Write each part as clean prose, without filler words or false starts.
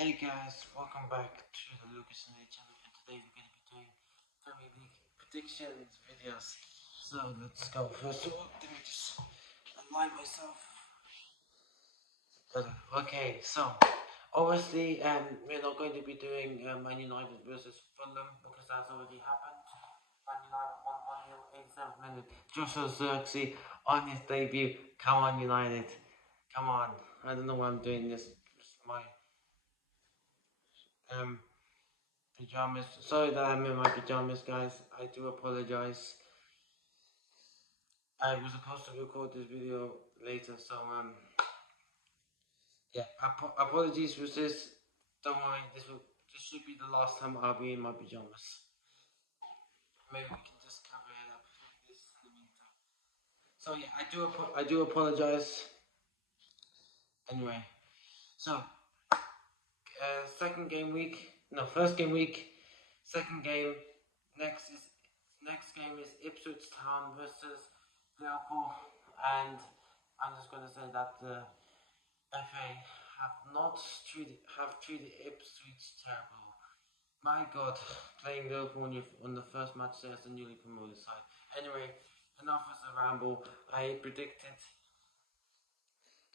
Hey guys, welcome back to the Lucas and A channel, and today we're going to be doing Premier League predictions videos. So let's go. First of all, let me just align myself. Okay, so obviously we're not going to be doing Man United versus Fulham because that's already happened. Man United won 1-0, 87th minute. Joshua Zirkzee on his debut. Come on United, come on. I don't know why I'm doing this. It's my um pajamas. Sorry that I'm in my pajamas, guys. I do apologize. I was supposed to record this video later, so yeah. Apologies for this. Don't worry. This should be the last time I'll be in my pajamas. Maybe we can just cover it up this in the meantime. So yeah, I do apologize. Anyway, so second game week. No, first game week. Second game. Next is next game is Ipswich Town versus Liverpool, and I'm just going to say that the FA have treated Ipswich terrible. My God, playing Liverpool on the first match there as the newly promoted side. Anyway, enough as a ramble. I predicted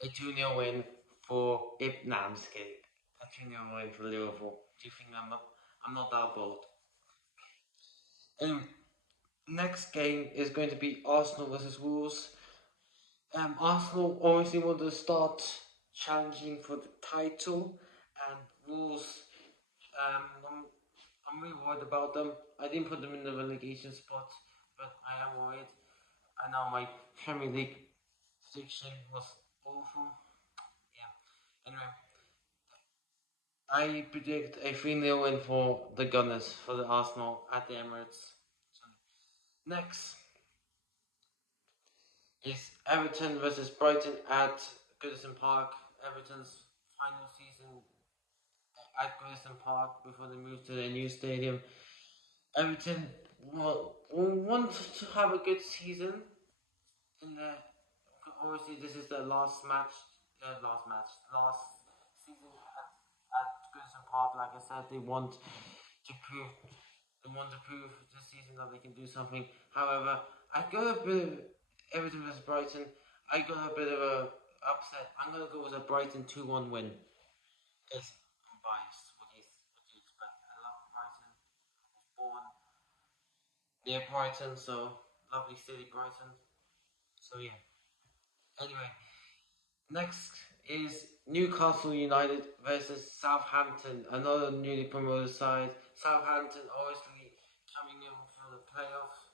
a 2-0 win for Ipnamscape. A 2-0 win for Liverpool. Do you think I'm not that bold? Anyway, next game is going to be Arsenal versus Wolves. Arsenal obviously want to start challenging for the title, and Wolves. I'm really worried about them. I didn't put them in the relegation spot, but I am worried. I know my Premier League prediction was awful. Yeah. Anyway, I predict a 3-0 win for the Gunners for the Arsenal at the Emirates. Next is Everton versus Brighton at Goodison Park. Everton's final season at Goodison Park before they move to their new stadium. Everton will want to have a good season. Obviously, this is the last season at Goodison Park. Like I said, they want to prove this season that they can do something. However, I got a bit of Everton versus Brighton. I got a bit of a upset. I'm gonna go with a Brighton 2-1 win. Because I'm biased. What do you expect? I love Brighton. I was born near Brighton, so lovely city, Brighton. So yeah. Anyway, next is Newcastle United versus Southampton, another newly promoted side. Southampton obviously coming in for the playoffs,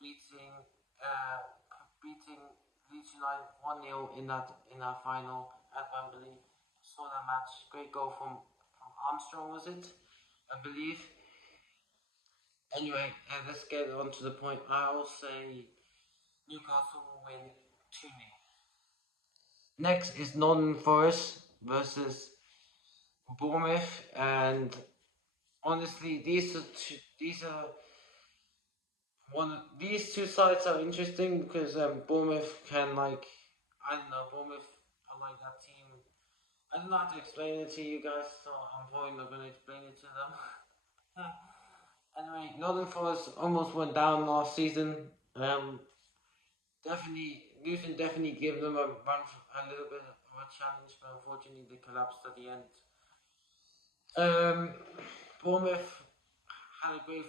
beating uh, beating Leeds United 1-0 in that final at Wembley. Saw that match. Great goal from Armstrong, was it? I believe. Anyway, let's get on to the point. I'll say Newcastle will win 2-0. Next is Nottingham Forest versus Bournemouth, and honestly, these two sides are interesting because Bournemouth can I don't know Bournemouth I like that team. I don't know how to explain it to you guys, so I'm probably not going to explain it to them. Anyway, Nottingham Forest almost went down last season. Definitely Luton definitely gave them a little bit of a challenge, but unfortunately they collapsed at the end. Um, Bournemouth had a great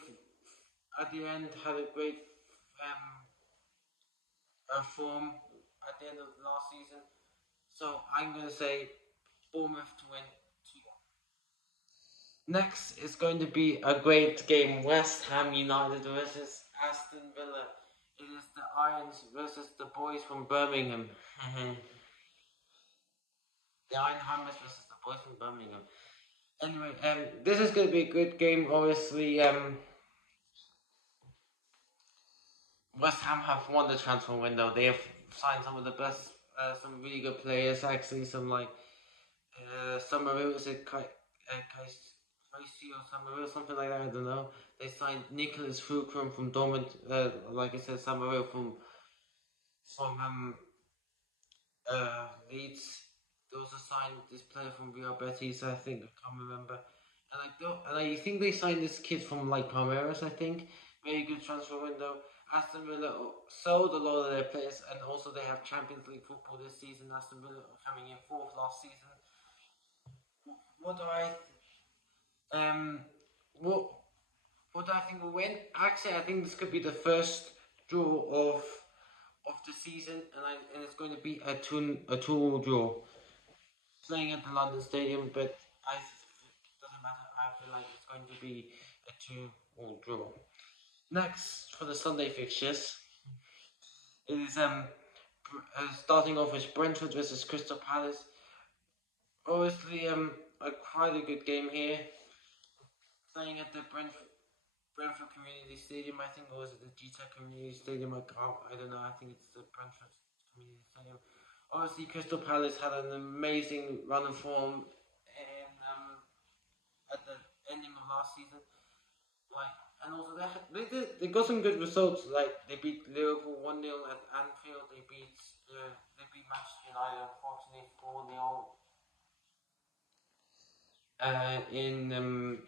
at the end had a great form at the end of the last season. So I'm gonna say Bournemouth to win 2-1. Next is going to be a great game: West Ham United versus Aston Villa. It is the Irons versus the boys from Birmingham. The Iron Hammers versus the boys from Birmingham. Anyway, this is going to be a good game. Obviously, West Ham have won the transfer window. They have signed some of the best, some really good players. Actually, some like Somerville, is it Kaisi or Somerville, something like that. I don't know. They signed Nicholas Fulcrum from Dortmund. Like I said, Somerville from Leeds. They also signed this player from Real Betis, I think. I can't remember. And I think they signed this kid from like Palmeiras, I think. Very good transfer window. Aston Villa sold a lot of their players, and also they have Champions League football this season. Aston Villa coming in fourth last season. What do I um what what do I think will win? Actually, I think this could be the first draw of the season, and it's going to be a two draw, playing at the London Stadium. But I doesn't matter. I feel like it's going to be a 2-2 draw. Next for the Sunday fixtures, it is starting off with Brentford versus Crystal Palace. Obviously, a quite a good game here. Playing at the Brentford Community Stadium, I think, or was it the GTEC Community Stadium? I don't know. I think it's the Brentford Community Stadium. Obviously, Crystal Palace had an amazing run of form in, at the ending of last season. Like, and also they got some good results. Like they beat Liverpool 1-0 at Anfield. They beat Manchester United unfortunately 4-0 in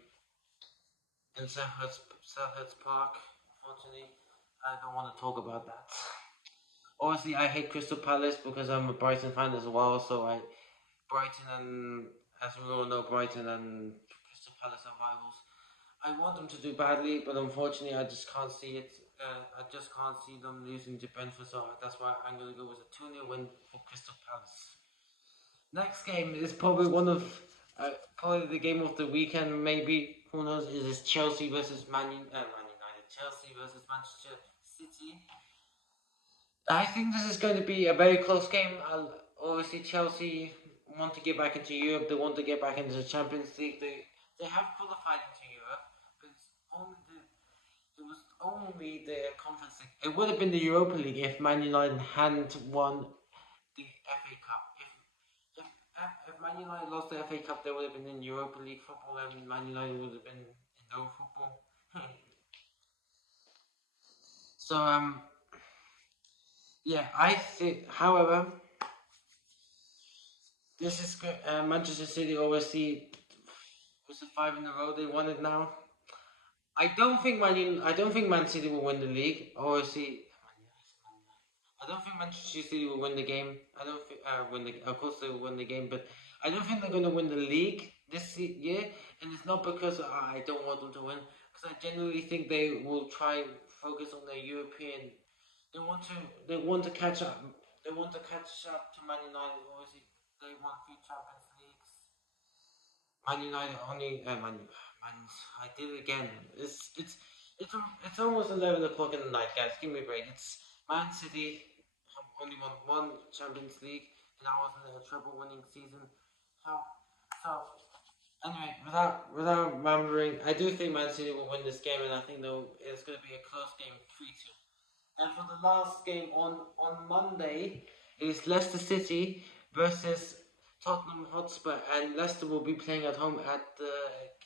Selhurst Park. Unfortunately, I don't want to talk about that. Obviously, I hate Crystal Palace because I'm a Brighton fan as well. So Brighton and as we all know, Brighton and Crystal Palace are rivals. I want them to do badly, but unfortunately, I just can't see it. I just can't see them losing to Brentford, so that's why I'm going to go with a 2-0 win for Crystal Palace. Next game is probably probably the game of the weekend, maybe. Who knows? Is this Chelsea versus Man United? Chelsea versus Manchester City. I think this is going to be a very close game. Obviously, Chelsea want to get back into Europe. They want to get back into the Champions League. They have qualified into Europe, but it was only the Conference League. It would have been the Europa League if Man United hadn't won the FA Cup. If Man United lost the FA Cup, they would have been in Europa League football, and Man United would have been in no football. So yeah, I think. However, this is good. Manchester City obviously was it 5 in a row they won it now. I don't think Man City will win the league. Obviously, I don't think Manchester City will win the game. I don't think win the. Of course, they will win the game, but I don't think they're going to win the league this year. And it's not because I don't want them to win, because I genuinely think they will try and focus on their European. They want to. They want to catch up. They want to catch up to Man United. Obviously, they won 3 Champions Leagues. Man United only. Man, I did it again. It's almost 11 o'clock in the night, guys. Give me a break. It's Man City have only won one Champions League, and that was in a treble winning season. So, so anyway, without rambling, I do think Man City will win this game, and I think though it's going to be a close game, 3-2. And for the last game on Monday, it is Leicester City versus Tottenham Hotspur, and Leicester will be playing at home at the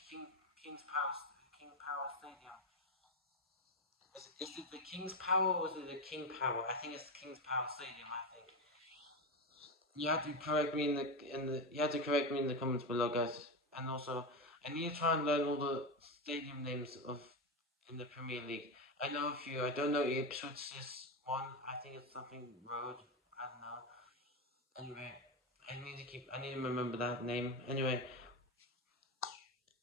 King Power Stadium. Is it the King's Power or is it the King Power? I think it's the King's Power Stadium. I think you have to correct me in the you have to correct me in the comments below, guys. And also, I need to try and learn all the stadium names of in the Premier League. I know a few. I don't know Ipswich's one. I think it's something Road. I don't know. Anyway, I need to remember that name. Anyway,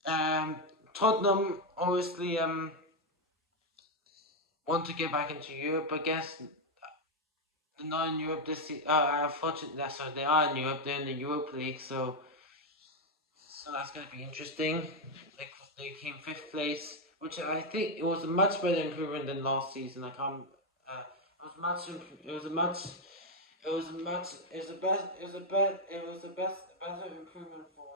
um, Tottenham obviously want to get back into Europe. I guess they're not in Europe this season. Unfortunately, sorry, they are in Europe. They're in the Europa League, so that's going to be interesting. They came fifth place, which I think it was a much better improvement than last season. I can't. It was much. It was a much. It was a much. It was a best. It was a best. It was the best. Better improvement from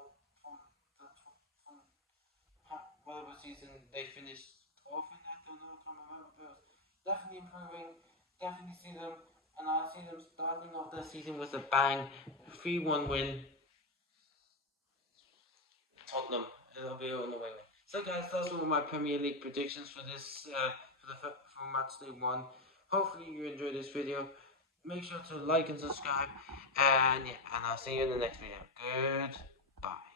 whatever season they finished off in. I don't know. I can't remember. But definitely improving. Definitely see them, and I see them starting off the season with a bang, 3-1 win. Tottenham. It'll be on the way. So guys, that's one of my Premier League predictions for this for match day one. Hopefully you enjoyed this video. make sure to like and subscribe. And yeah, and I'll see you in the next video. Goodbye.